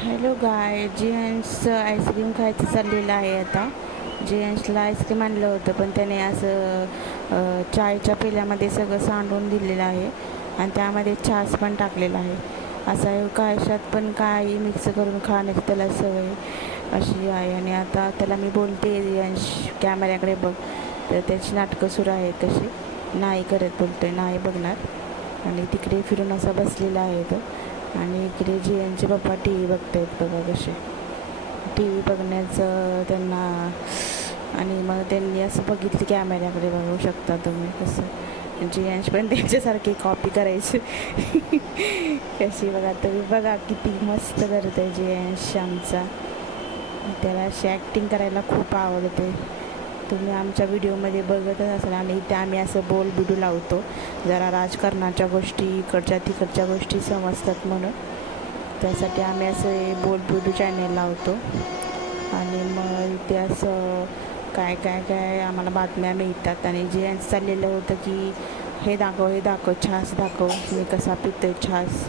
Hello गाय जेंट्सचं ice cream खायचं चाललेलं आहे आता. जेंट्सला आईस्क्रीम आणलं होतं पण त्याने असं चायच्या पेल्यामध्ये सगळं सांडून दिलेलं आहे आणि त्यामध्ये छास पण टाकलेला आहे. असा कायशात पण काही मिक्स करून खाण्याची त्याला सवय अशी आहे आणि आता त्याला मी बोलते यंश कॅमेऱ्याकडे बघ. तर त्याची नाटकं सुरू आहेत तशी नाही करत बोलतोय नाही बघणार. आणि तिकडे फिरून असा बसलेला आहे तो. आणि इकडे जी यांचे पप्पा टी व्ही बघतायत बघा कसे. टी व्ही बघण्याचं त्यांना आणि मग त्यांनी असं बघितलं कॅमेऱ्याकडे बघू शकता तुम्ही कसं जी म्हणजे यांची पण त्यांच्यासारखी कॉपी करायची. कशी बघा तुम्ही बघा किती मस्त करते जियांश आमचा. त्याला अशी ॲक्टिंग करायला खूप आवडते. तुम्ही आमच्या व्हिडिओमध्ये बघतच असाल आणि इथे आम्ही असं बोल बिडू लावतो. जरा राजकारणाच्या गोष्टी इकडच्या तिकडच्या गोष्टी समजतात म्हणून. त्यासाठी आम्ही असं बोल बिडू चॅनेल लावतो. आणि मग इथे असं काय काय काय आम्हाला बातम्या मिळतात. आणि जे चाललेलं होतं की हे दाखव हे दाखव छास दाखव मी कसा पितो छास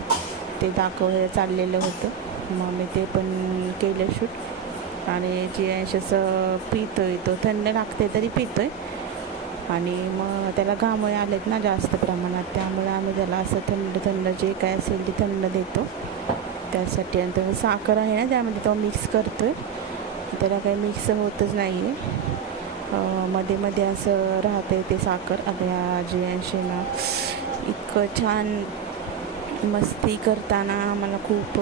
ते दाखव हे चाललेलं होतं. मग मी ते पण केलं शूट आणि जे असं पितोय तो थंड लागते तरी पितोय. आणि मग त्याला घामोळे आलेत ना जास्त प्रमाणात. त्यामुळे आम्ही त्याला असं थंड थंड जे काय असेल ते थंड देतो. त्यासाठी आणि त्याचं साखर आहे ना त्यामध्ये तो मिक्स करतो आहे त्याला काही मिक्स होतच नाही आहे मध्ये मध्ये असं राहते ते साखर. आपल्या जी जे ना इतकं छान मस्ती करताना आम्हाला खूप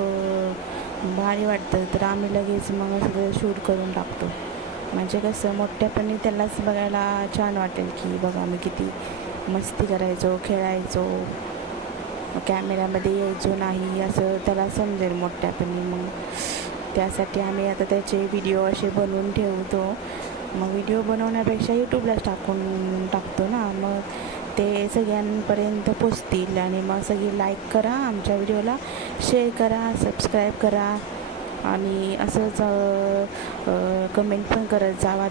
भारी वाटतं. तर आम्ही लगेच मग सगळं शूट करून टाकतो. म्हणजे कसं मोठ्यापणी त्यालाच बघायला छान वाटेल की बघा आम्ही किती मस्ती करायचो खेळायचो. कॅमेऱ्यामध्ये यायचो नाही असं त्याला समजेल मोठ्यापणी. मग त्यासाठी आम्ही आता त्याचे व्हिडिओ असे बनवून ठेवतो. मग व्हिडिओ बनवण्यापेक्षा यूट्यूबलाच टाकून टाकतो. ते सगळ्यांपर्यंत पोचतील आणि मग सगळी लाईक करा आमच्या व्हिडिओला शेअर करा सबस्क्राईब करा आणि असंच कमेंट पण करत जावा.